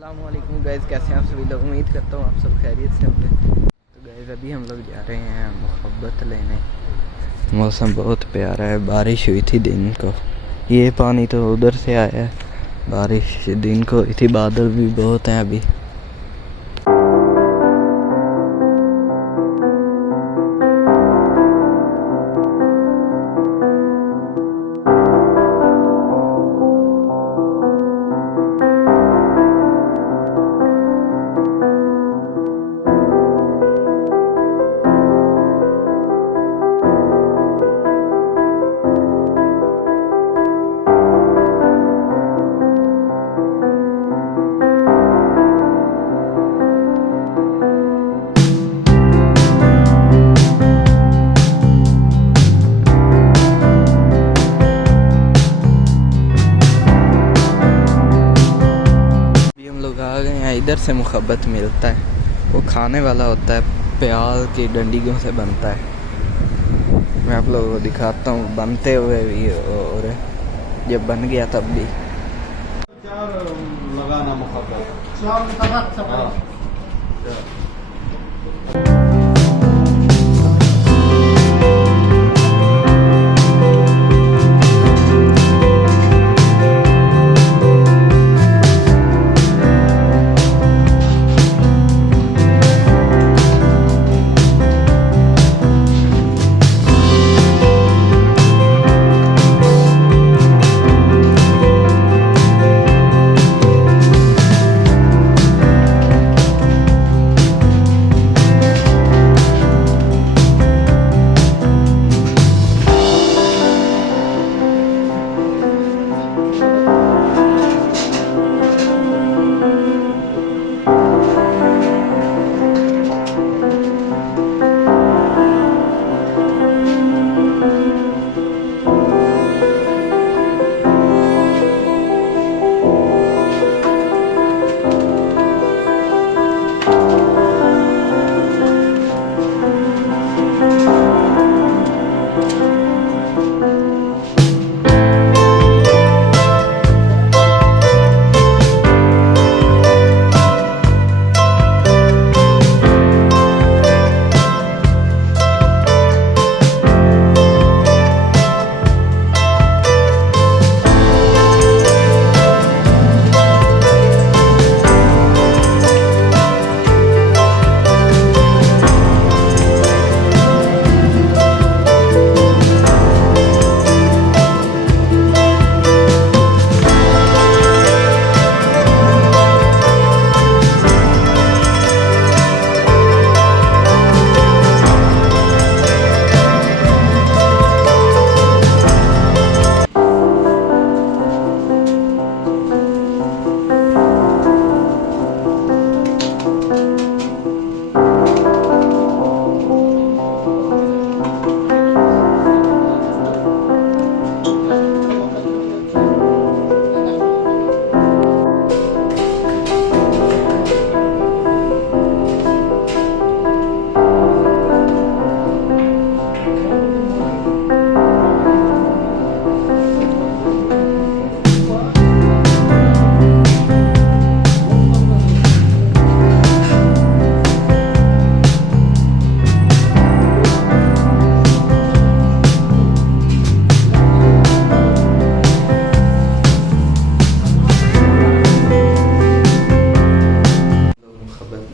अस्सलामुअलैकुम गाइस, कैसे हैं आप सभी लोग। उम्मीद करता हूँ आप सब खैरियत से होंगे। तो गाइस अभी हम लोग जा रहे हैं मोहब्बत लेने। मौसम बहुत प्यारा है, बारिश हुई थी दिन को। ये पानी तो उधर से आया है, बारिश दिन को हुई थी, बादल भी बहुत हैं अभी। इधर से मुहब्बत मिलता है, वो खाने वाला होता है, प्याज की डंडियों से बनता है। मैं आप लोगों को दिखाता हूँ बनते हुए भी, और जब बन गया तब भी। लगाना मुहब्बत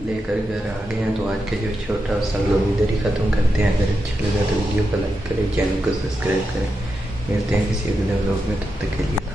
लेकर घर आ गए हैं। तो आज का जो छोटा सा व्लॉग इधर ही ख़त्म करते हैं। अगर अच्छा लगा तो वीडियो को लाइक करें, चैनल को सब्सक्राइब करें। मिलते हैं किसी अगले व्लॉग में, तब तक के लिए।